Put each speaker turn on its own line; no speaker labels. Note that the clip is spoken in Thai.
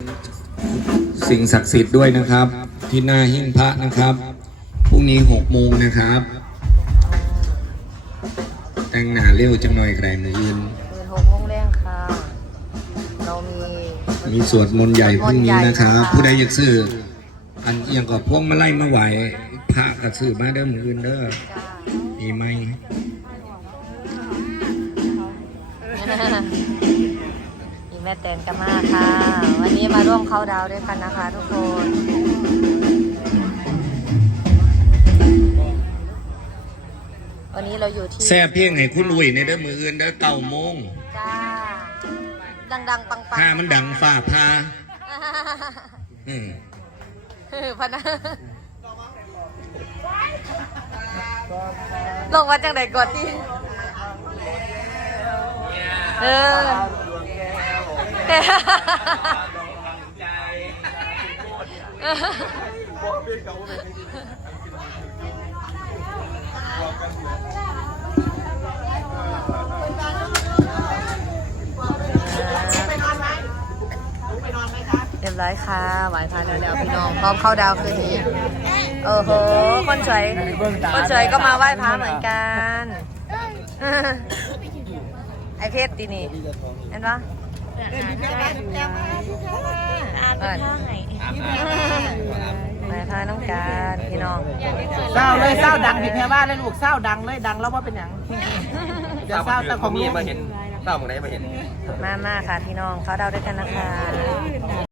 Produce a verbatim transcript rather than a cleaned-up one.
สิ่งศักดิ์สิทธิ์ด้วยนะครับที่หน้าหิ้งพระนะครับพรุ่งนี้หกโมงนะครับแต่งหน้าเร็วจังหน่อยแกรงมือยืน
คืนหกโมงแรงค่ะเรามี
มีสวดมนต์ใหญ่พรุ่งนี้นะครับผู้ใดอยากซื้ออันเอียงกับพวงมาไล่มาไหวพระกระซื้อมาเด้อมืออื่นเด้อมีไหม
มีแม่แตนกันมาค่ะวันนี้มาร่วมเข้าดาวด้วยกันนะคะทุกคนวันนี้เราอยู่ที่
แซ่เพียงให้คุณอุ้ยในเด้อมืออื่นเด้อเก้าโมง
จ้าดังๆปังๆ
ถ้ามันดังฝ่าพาอืม
พนะลงมาจากไหนก่อนที่เออเรียบร้อยค่ะไหวพาแล้วพี่น้องพร้อมเข้าดาวคืนนี้โอ้โหคนสวยคนสวยก็มาไหว้พระเหมือนกันไอเพชรตีนี่เห็นปะไหว้พระน้องการพี่น้อง
เศร้าเลยเศร้าดังผิดแค่ว่าเลยลูกเศร้าดังเลยดังแล้วว่าเป็นอย่างเดี๋ยวเศร้าแต่ของมีมาเห็นเศร้าเมื่อไหร่มาเห็น
มามาค่ะพี่น้องเขาดาวด้วยกันนะคะ